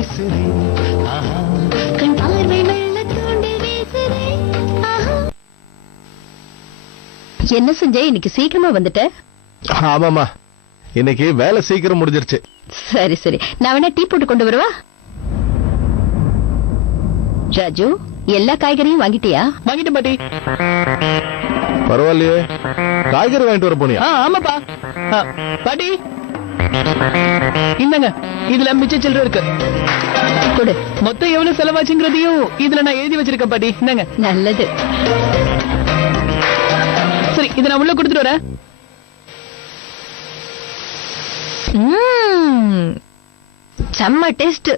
பேசுதே கண் பார்வை மெல்ல தூண்டி வீசுதே. என்ன செஞ்ச இன்னைக்கு சீக்கிரமா வந்துட்ட? ஆமாமா, இன்னைக்கு வேலை சீக்கிரம் முடிஞ்சிருச்சு. சரி சரி, நான் வேணா டீ போட்டு கொண்டு வருவா? ராஜு, எல்லா காய்கறியும் வாங்கிட்டியா? வாங்கிட்டு பாட்டி. பரவாயில்லையே, காய்கறி வாங்கிட்டு வர போனியா? ஆமாப்பா. பாட்டி இந்தங்க, இதுல மிச்ச சில்லறை இருக்கு. கொடு. மொத்தம் எவ்வளவு செலவாச்சுங்கிறதையும் இதுல நான் எழுதி வச்சிருக்கேன் பாட்டி. இந்தங்க. நல்லது. சரி, இதை நான் உள்ள கொடுத்துட்டு வரேன். செம்ம டேஸ்ட்.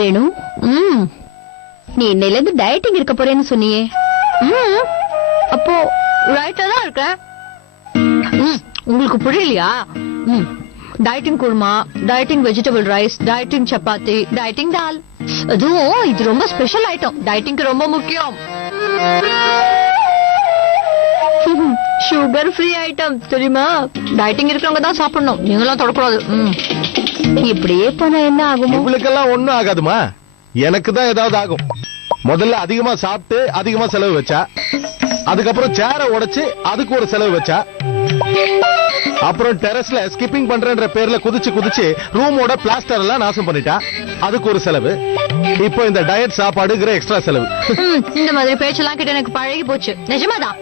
ரேணு, நீ இன்னையில இருந்து டயட்டிங் இருக்க போறேன்னு சொன்னியே? அப்போ ரைட்டா தான் இருக்க. உங்களுக்கு புரியலையா? Dieting kurma, dieting vegetable rice, dieting chapati, dieting தால். அதுவும் இது ரொம்ப ஸ்பெஷல் ஐட்டம், டயட்டிங்க்கு ரொம்ப முக்கியம். சுகர் ஃப்ரீ ஐட்டம் தெரியுமா? டயட்டிங் இருக்கிறவங்க தான் சாப்பிடணும், நீங்களும் தொடக்கூடாது. இப்படியே போனா என்ன ஆகும்? உங்களுக்கெல்லாம் ஒண்ணும் ஆகாதுமா, எனக்கு தான் ஏதாவது ஆகும். முதல்ல அதிகமா சாப்பிட்டு அதிகமா செலவு வச்சா, அதுக்கப்புறம் சேரை உடைச்சு அதுக்கு ஒரு செலவு வச்சா, அப்புறம் டெரஸ்ல ஸ்கிப்பிங் பண்றேன்ற பேர்ல குதிச்சு குதிச்சு ரூமோட பிளாஸ்டர் எல்லாம் நாசம் பண்ணிட்டா, அதுக்கு ஒரு செலவு. இப்போ இந்த டயட் சாப்பாடுங்கிற எக்ஸ்ட்ரா செலவு. இந்த மாதிரி பேச்செல்லாம் கிட்ட எனக்கு பழகி போச்சு. நிஜமாதான்.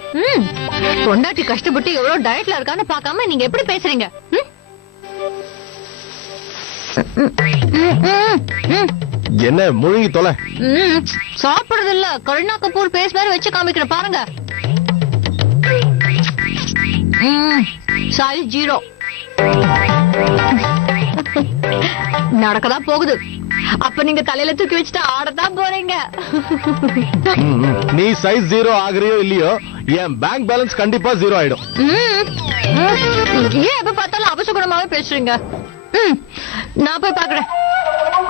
பொண்டாட்டி கஷ்டப்பட்டு எவ்வளவு டயட்ல இருக்கான்னு பார்க்காம நீங்க எப்படி பேசுறீங்க? என்ன முழுங்கி தொலை. சாப்பிடுறது இல்ல, கருணா கபூர் பேஸ் மாதிரி வச்சு காமிக்கிற பாருங்க. சாரி, 0. நடக்கதான் போகுது. அப்ப நீங்க தலையில தூக்கி வச்சுட்டு ஆடத்தான் போறீங்க. நீ சைஸ் 0 ஆகுறியோ இல்லையோ, என் பேங்க் பேலன்ஸ் கண்டிப்பா 0 ஆயிடும். ஏன் எப்ப பார்த்தாலும் அபசகுணமாவே பேசுறீங்க? நான் போய் பாக்குறேன்.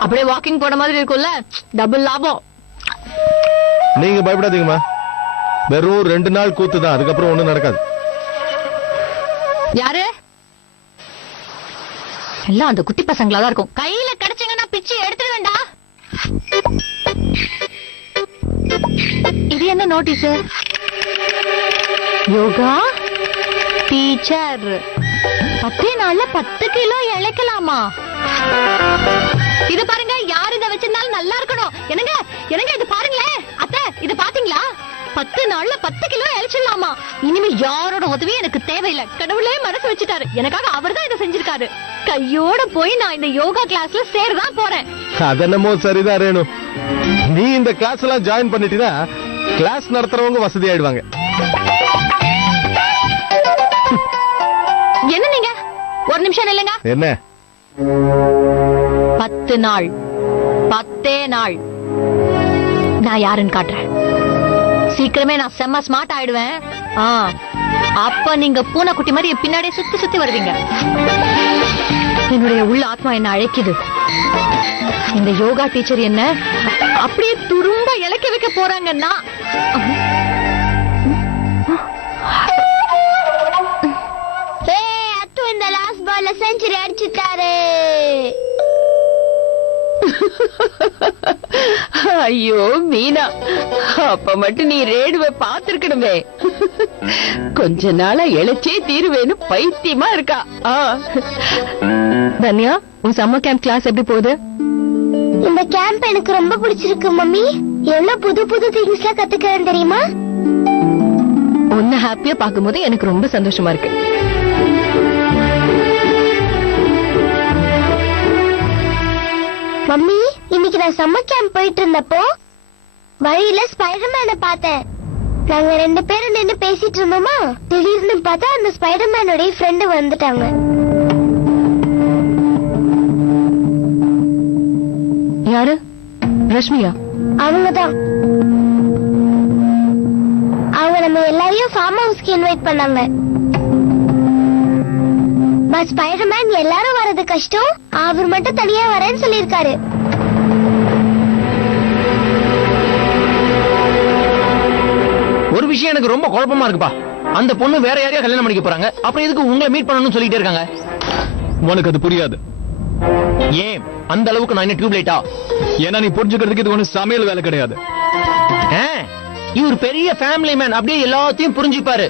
அப்படியே வாக்கிங் போன மாதிரி இருக்கும்ல, டபுள் லாபம். நீங்க பயப்படாதீங்கம்மா, வெறும் 2 நாள் கூத்துதான், அதுக்கப்புறம் ஒண்ணும் நடக்காது. யாரு? எல்லாம் அந்த குட்டி பசங்களா தான் இருக்கும். கையில கிடைச்சீங்கன்னா பிச்சு எடுத்துட வேண்டாம். இது என்ன நோட்டீஸ்? யோகா டீச்சர் 10 நாள்ல 10 கிலோ இழைக்கலாமா? இது பாருங்க, யார் இதை வச்சிருந்தாலும் நல்லா இருக்கணும். என்னங்க என்னங்க, இது பாருங்களேன். அத்தை, இது பாத்தீங்களா? 10 நாள்ல 10 கிலோ இழைச்சிடலாமா? இனிமே யாரோட உதவி எனக்கு தேவையில்லை. கடவுளே மனசு வச்சுட்டாரு, எனக்காக அவர் தான் இதை செஞ்சிருக்காரு. கையோட போய் நான் இந்த யோகா கிளாஸ்ல சேரதான் போறேன். அதென்னமோ சரிதான் ரேணு, நீ இந்த கிளாஸ் எல்லாம் ஜாயின் பண்ணிட்டீங்கன்னா கிளாஸ் நடத்துறவங்க வசதி ஆயிடுவாங்க. என்ன நீங்க ஒரு நிமிஷம் இல்லைங்க. என்ன? 10 நாள் 10 நாள் நான் யாருன்னு காட்டுறேன். சீக்கிரமே நான் செம்ம ஸ்மார்ட் ஆயிடுவேன். அப்ப நீங்க பூனைக்குட்டி மாதிரி பின்னாடியே சுத்தி சுத்தி வருவீங்க. என்னுடைய உள்ள ஆத்மா என்ன அழைக்குது. இந்த யோகா டீச்சர் என்ன அப்படியே துரும்ப இழக்க வைக்க போறாங்கன்னா, இந்த லாஸ்ட் பால்ல செஞ்சுரி அடிச்சுட்டாரு. ஐயோ மீனா, அப்ப மட்டும் நீ ரேடுவை பாத்துருக்கணுமே. கொஞ்ச நாளா இழைச்சே தீருவேன்னு பைத்தியமா இருக்கா. தன்யா, உன் சம்மர் கேம்ப் கிளாஸ் எப்படி போகுது? இந்த கேம்ப் எனக்கு ரொம்ப பிடிச்சிருக்கு மம்மி. எவ்வளவு புது புது திங்ஸ் எல்லாம் கத்துக்கிறேன் தெரியுமா? உன்னை ஹாப்பியா பாக்கும்போது எனக்கு ரொம்ப சந்தோஷமா இருக்கு. மம்மி, இன்னைக்கு நான் சம்மர் கேம்ப் போயிட்டு இருந்தப்போ வழியில ஸ்பைடர்மேனை பார்த்தேன். நாங்க 2 பேரும் நின்னு பேசிட்டு இருந்தோமா, திடீர்னு பார்த்தா அந்த ஸ்பைடர்மேனோட ஃப்ரெண்டு வந்துட்டாங்க. யாரு? ரஷ்மியா? அவங்கதான். அவங்க நம்ம எல்லாரையும் ஃபார்ம் ஹவுஸ்க்கு இன்வைட் பண்ணாங்க. பட் ஸ்பைடர்மேன் எல்லாரும் வரது கஷ்டம், அவர் மட்டும் தனியா வரேன்னு சொல்லிருக்காரு. ஒரு விஷயம் எனக்கு ரொம்ப குழப்பமா இருக்குப்பா. அந்த பொண்ணு வேற யாரையா கல்யாணம் பண்ணிக்க போறாங்க, அப்புறம் எதுக்கு உங்களை மீட் பண்ணணும்னு சொல்லிட்டே இருக்காங்க? உனக்கு அது புரியாது. ஏன் அந்த அளவுக்கு நான் என்ன டியூப்லைட்டா? ஏன்னா நீ புரிஞ்சுக்கிறதுக்கு இது ஒண்ணு சமையல் வேலை கிடையாது. இவர் பெரிய ஃபேமிலி மேன், அப்படியே எல்லாத்தையும் புரிஞ்சுப்பாரு.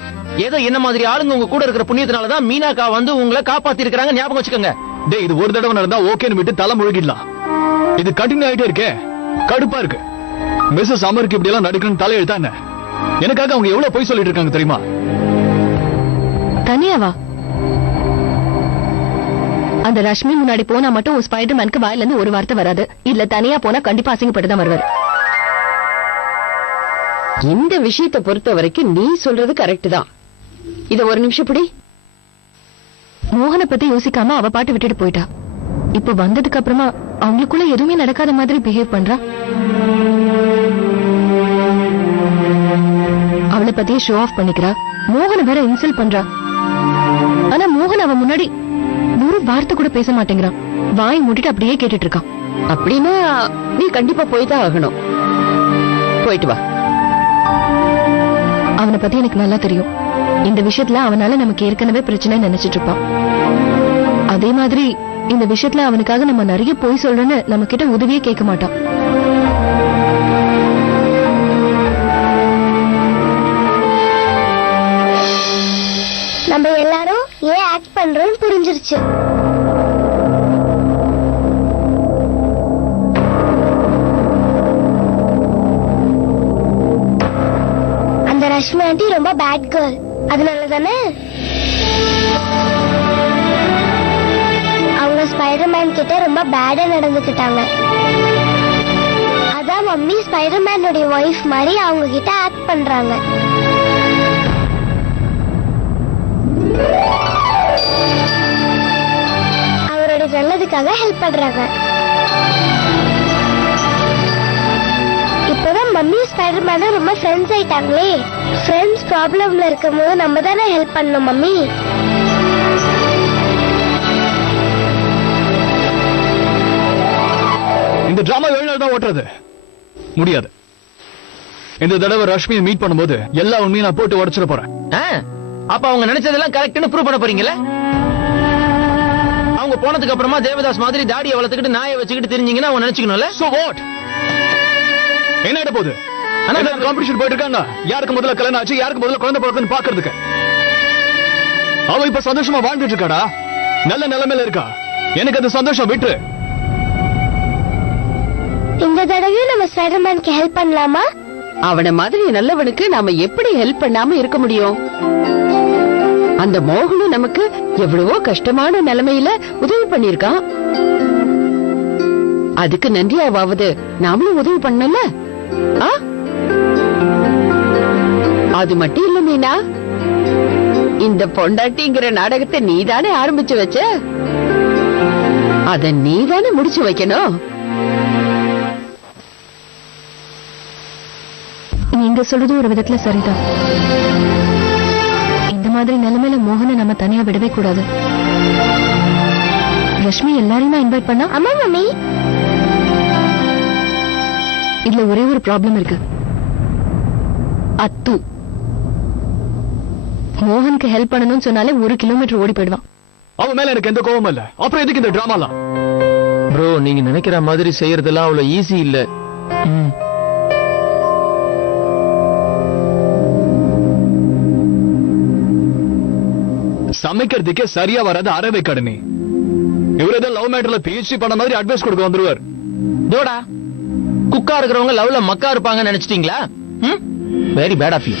ஏதோ என்ன மாதிரி ஆளுங்க உங்க கூட இருக்கிற புண்ணியத்தினாலதான் மீனாக்கா வந்து உங்களை காப்பாத்தி இருக்காங்க, ஞாபகம் வச்சுக்கோங்க. டேய், இது ஒரு தடவை நடந்தா ஓகேன்னு விட்டு தலை முழுகிடலாம். இது கண்டினியூ ஆயிட்டே இருக்கே, கடுப்பா இருக்கு. மிஸ்ஸஸ் அமருக்கு இப்படி எல்லாம் நடிக்கணும்னு தலையெழுத்தா என்ன? எனக்காக அவங்க எவ்வளவு பொய் சொல்லிட்டு இருக்காங்க தெரியுமா? தனியாவா? அந்த ரஷ்மி முன்னாடி போனா மட்டும் ஒரு ஸ்பைடர்மேனுக்கு வாயில இருந்து ஒரு வார்த்தை வராது. இல்ல தனியா போனா கண்டிப்பா அசிங்கப்பட்டு தான் வருவாரு. இந்த விஷயத்தை பொறுத்த வரைக்கும் நீ சொல்றது கரெக்ட் தான். இத ஒரு நிமிஷம் பிடி. மோகனை பத்தி யோசிக்காம அவ பாட்டு விட்டுட்டு போயிட்டா. இப்ப வந்ததுக்கு அப்புறமா அவங்களுக்குள்ள எதுவுமே நடக்காத மாதிரி பிஹேவ் பண்றா. அவளை பத்தியே ஷோ ஆஃப் பண்ணிக்கிறா. மோகனை வேற இன்சல்ட் பண்றா. ஆனா மோகன் அவ முன்னாடி ஒரு வார்த்தை கூட பேச மாட்டேங்கிறான். வாய் மூடிட்டு அப்படியே கேட்டுட்டு இருக்கான். அப்படின்னா நீ கண்டிப்பா போய் தான் ஆகணும். போயிட்டு வா. அவனை பத்தி எனக்கு நல்லா தெரியும். இந்த விஷயத்துல அவனால நமக்கு ஏற்கனவே பிரச்சனை நினைச்சிட்டு இருப்பான். அதே மாதிரி இந்த விஷயத்துல அவனுக்காக நம்ம நிறைய போய் சொல்றேன்னு நம்ம கிட்ட உதவியே கேட்க மாட்டான். நம்ம எல்லாரும் ஏன் ஆக்ட் பண்றோம்னு புரிஞ்சிருச்சு. அந்த ரஷ்மி ஆண்டி ரொம்ப பேட் கேர்ள், அதனால தானே அவங்க ஸ்பைடர்மேன் கிட்ட ரொம்ப பேடா நடந்துக்கிட்டாங்க. அதான் மம்மி ஸ்பைடர்மேனுடைய ஒய்ஃப் மாதிரி அவங்க கிட்ட ஆக்ட் பண்றாங்க. அவரோட நல்லதுக்காக ஹெல்ப் பண்றாங்க. இப்பதான் மம்மி ஸ்பைடர்மேனும் ரொம்ப ஃப்ரெண்ட்ஸ் ஆயிட்டாங்களே. ஃப்ரெண்ட்ஸ் ப்ராப்ளம்ல இருக்கும்போது நம்ம தானே ஹெல்ப் பண்ணணும் மம்மி. இந்த டிராமா வெளிநாடு தான் ஓட்டுறது முடியாது. இந்த தடவை ரஷ்மியை மீட் பண்ணும்போது எல்லா உண்மையும் நான் போட்டு உடைச்சிட போறேன். அப்ப அவங்க நினைச்சதெல்லாம் கரெக்ட்னு ப்ரூவ் பண்ண போறீங்களா? அவங்க போனதுக்கு அப்புறமா தேவதாஸ் மாதிரி தாடியை வளர்த்துக்கிட்டு நாயை வச்சுக்கிட்டு தெரிஞ்சீங்கன்னா அவங்க நினைச்சுக்கணும்ல. So what? என்ன ஆயிட போகுது? காம்படிஷன் போயிட்டு இருக்காங்க. யாருக்கு முதல்ல கல்யாணம் ஆச்சு, யாருக்கு முதல்ல குழந்தை பிறக்குன்னு பாக்குறதுக்கு. அவ இப்ப சந்தோஷமா வாழ்ந்துட்டு இருக்காடா, நல்ல நிலைமையில இருக்கா. எனக்கு அது சந்தோஷம் விட்டு. இந்த தடவை நம்ம ஸ்பைடர்மேனுக்கு ஹெல்ப் பண்ணலாமா? அவனை மாதிரி நல்லவனுக்கு நாம எப்படி ஹெல்ப் பண்ணாம இருக்க முடியும்? அந்த மோகனும் நமக்கு எவ்வளவோ கஷ்டமான நிலைமையில உதவி பண்ணிருக்கான். அதுக்கு நன்றியாவது நாமளும் உதவி பண்ணல. அது மட்டும் இல்ல மீனா, இந்த பொண்டாட்டிங்கிற நாடகத்தை நீதானே ஆரம்பிச்சு வச்ச, அத நீதானே முடிச்சு வைக்கணும். நீங்க சொல்றது ஒரு விதத்துல சரிதான். இந்த மாதிரி நிலைமையில மோகனை நம்ம தனியா விடவே கூடாது. ரஷ்மி எல்லாரையுமே இன்வைட் பண்ணா? ஆமா மம்மி. இதுல ஒரே ஒரு ப்ராப்ளம் இருக்கு. அத்து மோகனுக்கு ஹெல்ப் பண்ணணும்னு சொன்னாலே 1 கிலோமீட்டர் ஓடி போயிடுவான். அவன் மேல எனக்கு எந்த கோபமும் இல்ல. அப்புறம் எதுக்கு இந்த டிராமாலாம்? ப்ரோ, நீங்க நினைக்கிற மாதிரி செய்யறதெல்லாம் அவ்வளவு ஈஸி இல்ல. சமைக்கிறதுக்கே சரியா வராது அறவை கடனி. இவரு ஏதோ லவ் மேட்டர்ல PhD பண்ண மாதிரி அட்வைஸ் கொடுக்க வந்துருவார். தோடா, குக்கா இருக்கிறவங்க லவ்ல மக்கா இருப்பாங்கன்னு நினைச்சிட்டீங்களா? Very bad of you.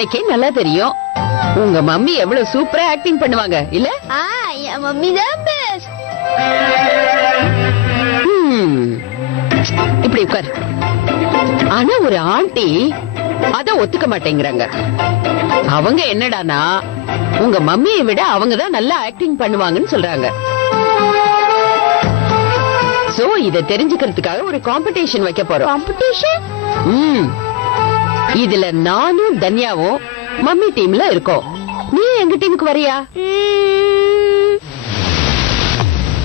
எனக்கே நல்லா தெரியும் உங்க மம்மி எவ்வளவு சூப்பரா ஆக்டிங் பண்ணுவாங்க இல்ல? என் மம்மி தான் பெஸ்ட். இப்படி உட்கார். ஆனா ஒரு ஆண்டி அத ஒத்துக்க மாட்டேங்கிறாங்க. அவங்க என்னடானா உங்க மம்மியை விட அவங்க தான் நல்லா ஆக்டிங் பண்ணுவாங்கன்னு சொல்றாங்க. சோ இத தெரிஞ்சுக்கிறதுக்காக ஒரு காம்படிஷன் வைக்க போறோம். காம்படிஷன்? இதுல நானும் தன்யாவும் மம்மி டீம்ல இருக்கோம். நீ எங்க டீமுக்கு வரியா?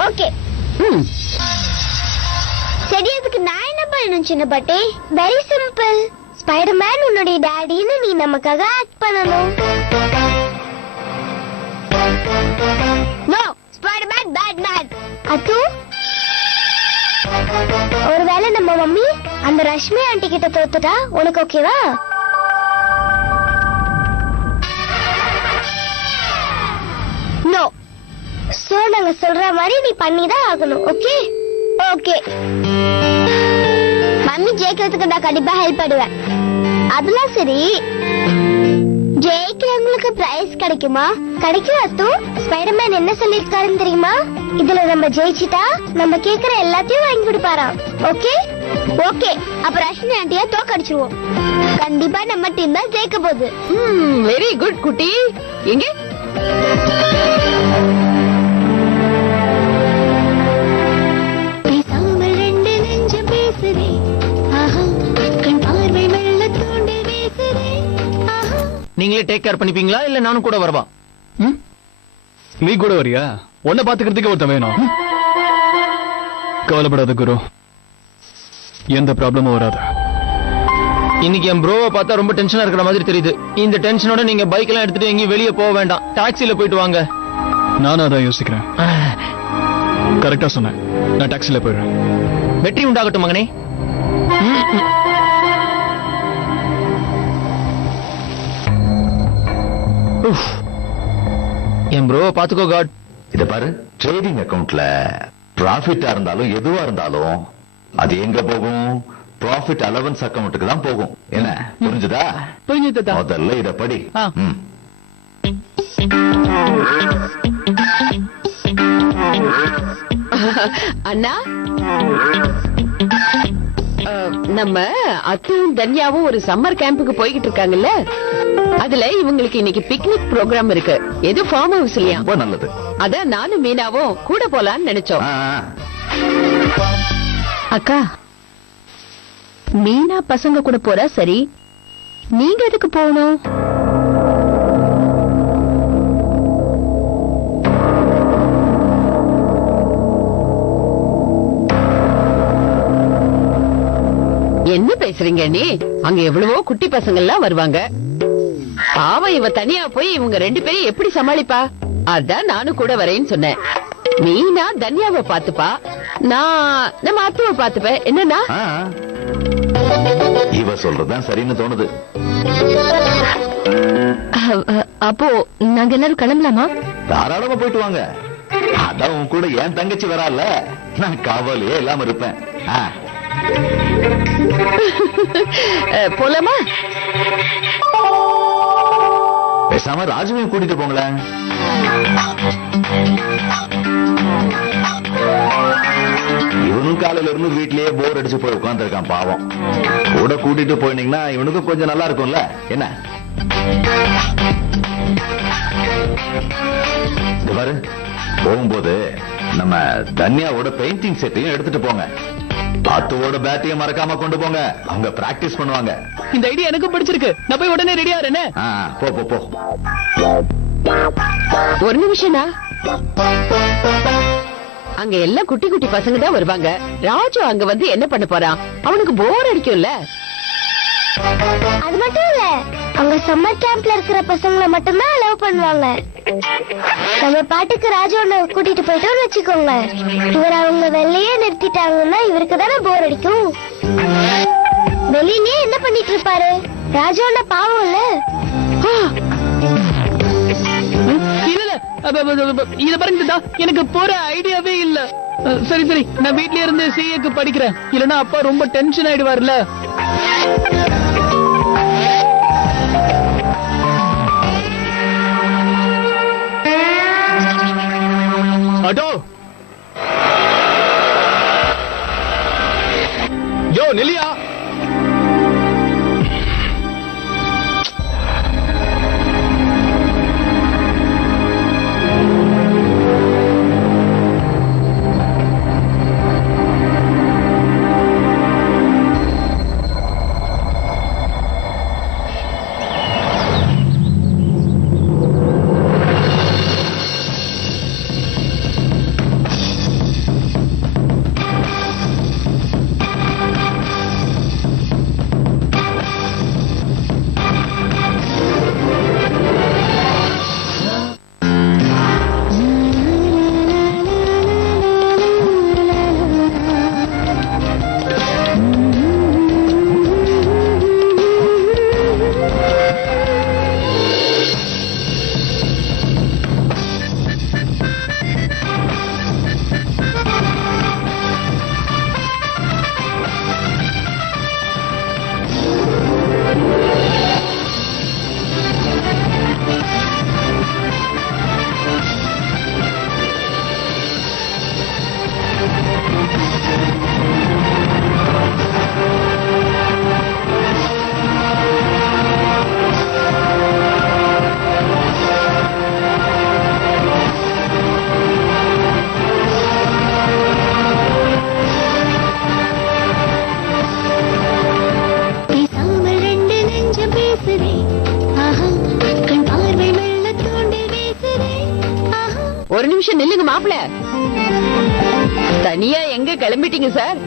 ஓகே. சரி, அதுக்கு நான் என்ன பண்ணணும் சின்ன பாட்டி? Very simple. ஸ்பைடர்மேன் உன்னுடைய டாடின்னு நீ நமக்காக ஆக்ட் பண்ணணும். No, Spiderman Batman. அது ஒருவேளை நம்ம மம்மி அந்த ரஷ்மி ஆண்டி கிட்ட தோத்துட்டா உனக்கு ஓகேவா? நோ. சோ நாங்க சொல்ற மாதிரி நீ பண்ணிதான் ஆகணும். ஓகே? ஓகே. மம்மி ஜெயிக்கிறதுக்கு நான் கண்டிப்பா ஹெல்ப் பண்ணுவேன். அதெல்லாம் சரி, ஜெயிக்கிறவங்களுக்கு பிரைஸ் கிடைக்குமா? கிடைக்கும் அத்து. ஸ்பைடர்மேன் என்ன சொல்லிருக்காருன்னு தெரியுமா? இதுல நம்ம ஜெயிச்சிட்டா நம்ம கேக்குற எல்லாத்தையும் வாங்கி கொடுப்பாராம். ஓகே? ஓகே. அப்ப ரஷ்மி ஆண்டியா தோக்கடிச்சிருவோம். கண்டிப்பா நம்ம டீம் தான் ஜெயிக்க போகுது. வெரி குட் குட்டி. எங்க நீங்களே டேக் கேர் பண்ணிப்பீங்களா இல்ல நானும் கூட வரவா? நீ கூட வரியா? உன்னை பாத்துக்கிறதுக்கு ஒருத்தன் வேணும். கவலைப்படாத குரு, எந்த ப்ராப்ளமும் வராது. இன்னைக்கு என் ப்ரோவை பார்த்தா ரொம்ப டென்ஷனா இருக்கிற மாதிரி தெரியுது. இந்த டென்ஷனோட நீங்க பைக் எல்லாம் எடுத்துட்டு எங்கேயும் வெளியே போக வேண்டாம். டாக்ஸில போயிட்டு வாங்க. நானும் அதான் யோசிக்கிறேன். கரெக்டா சொன்னேன். நான் டாக்ஸில போயிடுறேன். வெற்றி உண்டாகட்டும் மகனே. என் ப்ரோவை பாத்துக்கோ காட். இத பாரு, ட்ரேடிங் அக்கவுண்ட்ல ப்ராஃபிட்டா இருந்தாலும் எதுவா இருந்தாலும் அது எங்க போகும்? ப்ராஃபிட் அலவன்ஸ் அக்கவுண்ட்டுக்கு தான் போகும். என்ன புரிஞ்சுதா? புரிஞ்சுதா? முதல்ல இத படி. அண்ணா, நம்ம அத்துவும் தன்யாவும் ஒரு சம்மர் கேம்புக்கு போய்கிட்டு இருக்காங்கல்ல, அதுல இவங்களுக்கு இன்னைக்கு பிக்னிக் ப்ரோக்ராம் இருக்கு. எது ஃபார்ம் ஹவுஸ்லயா? ரொம்ப நல்லது. அதான் நானும் மீனாவும் கூட போலான்னு நினைச்சோம். அக்கா, மீனா பசங்க கூட போறா சரி, நீங்க எதுக்கு போகணும்? என்ன பேசுறீங்க நீ? அங்க எவ்வளவோ குட்டி பசங்க எல்லாம் வருவாங்க. பாவம் இவ தனியா போய் இவங்க ரெண்டு பேரும் எப்படி சமாளிப்பா? அதான் நானும் கூட வரேன்னு சொன்னேன். மீனா தன்யாவை பாத்துப்பா, நான் நம்ம அத்துவை பாத்துப்பேன். என்னன்னா இவ சொல்றதுதான் சரின்னு தோணுது. அப்போ நாங்க எல்லாரும் கிளம்பலாமா? தாராளமா போயிட்டு வாங்க. அதான் உன் கூட என் தங்கச்சி வரால, நான் காவலையே இல்லாம இருப்பேன். போலாமா? பேசாம ராஜுவையும் கூட்டிட்டு போங்களேன். இவனும் காலையில இருந்து வீட்லயே போர் அடிச்சு போய் உட்கார்ந்துருக்கான் பாவம். கூட கூட்டிட்டு போயினீங்கன்னா இவனுக்கும் கொஞ்சம் நல்லா இருக்கும்ல. என்ன இது பாரு, போகும்போது நம்ம தன்யாவோட பெயிண்டிங் செட்டையும் எடுத்துட்டு போங்க. அத்துவோட பேட்டையும் மறக்காம கொண்டு போங்க. அவங்க பிராக்டிஸ் பண்ணுவாங்க. இந்த ஐடியா எனக்கு பிடிச்சிருக்கு. நான் போய் உடனே ரெடியா இருக்கேன். போ போ போ. ஒரு நிமிஷம்னா, அங்க எல்லாம் குட்டி குட்டி பசங்க தான் வருவாங்க. ராஜு அங்க வந்து என்ன பண்ண போறான்? அவனுக்கு போர் அடிக்கும்ல. அது மட்டும் இல்ல, அங்க சம்மர் கேம்ப்ல இருக்கிற பசங்களை மட்டும்தான் அலோவ் பண்ணுவாங்க. நம்ம பாட்டுக்கு ராஜுவனை கூட்டிட்டு போயிட்டோம்னு வச்சுக்கோங்க, இவர் அவங்க வெளியே நிறுத்திட்டாங்கன்னா இவருக்கு தானே போர் அடிக்கும். வெளியிலேயே என்ன பண்ணிட்டு இருப்பாரு? ராஜுவன பாவம் இல்ல. இத பாருங்க, எனக்கு போற ஐடியாவே இல்ல. சரி சரி, நான் வீட்லயே இருந்து சிஏக்கு படிக்கிறேன். இல்லன்னா அப்பா ரொம்ப டென்ஷன் ஆயிடுவார்ல. யோ நில்லியா. ஒரு நிமிஷம் நில்லுங்க மாப்பிள்ள. தனியா எங்க கிளம்பிட்டீங்க சார்?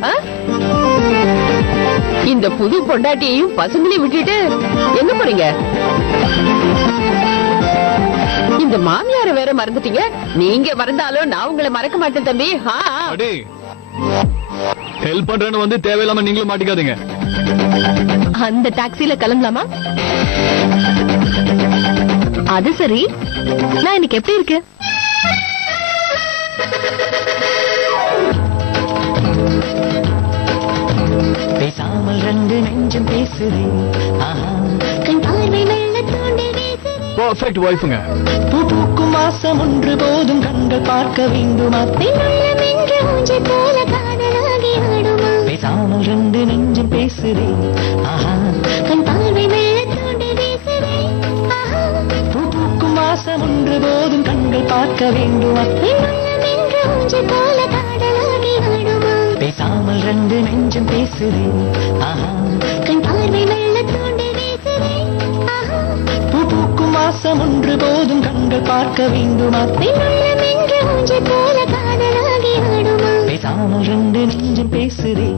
இந்த புது பொண்டாட்டியையும் பசங்களையும் விட்டுட்டு எங்க போறீங்க? இந்த மாமியார வேற மறந்துட்டீங்க. நீங்க மறந்தாலும் நான் உங்களை மறக்க மாட்டேன் தம்பி. ஹெல்ப் பண்றேன்னு வந்து தேவையில்லாம நீங்களும் மாட்டிக்காதீங்க. அந்த டாக்ஸில கிளம்பலாமா? அது சரி, நான் இன்னைக்கு எப்படி இருக்கு? பேசாமல் ரெண்டு நெஞ்சம் பேசுதே, கண் பார்வை மெல்ல தோண்டி வீசுதே. பெர்ஃபெக்ட் வைஃப்ங்க. பூ பூக்கும் வாசம் ஒன்று போதும் கண்கள் பார்க்க வேண்டுமா? பெண்ணுள்ளம் என்று ஊஞ்சல் போல காதலாகி ஆடுமா? பேசாமல் ரெண்டு நெஞ்சம் பேசுதே, கண் பார்வை மெல்ல தோண்டி வீசுதே. பூ பூக்கும் வாசம் ஒன்று போதும் கண்கள் பார்க்க வேண்டுமா? பெண்ணுள்ளம் என்று ஊஞ்சல் போல காதலாகி ஆடுமா? பேசாமல் ரெண்டு நெஞ்சம் பேசுதே, கண் பார்வை மெல்ல தோண்டி வீசுதே. பூ பூக்கும் வாசம் ஒன்று போதும் கண்கள் பார்க்க வேண்டுமா? பெண்ணுள்ளம் என்று ஊஞ்சல் போல காதலாகி ஆடுமா? பேசாமல் ரெண்டு நெஞ்சம் பேசுதே.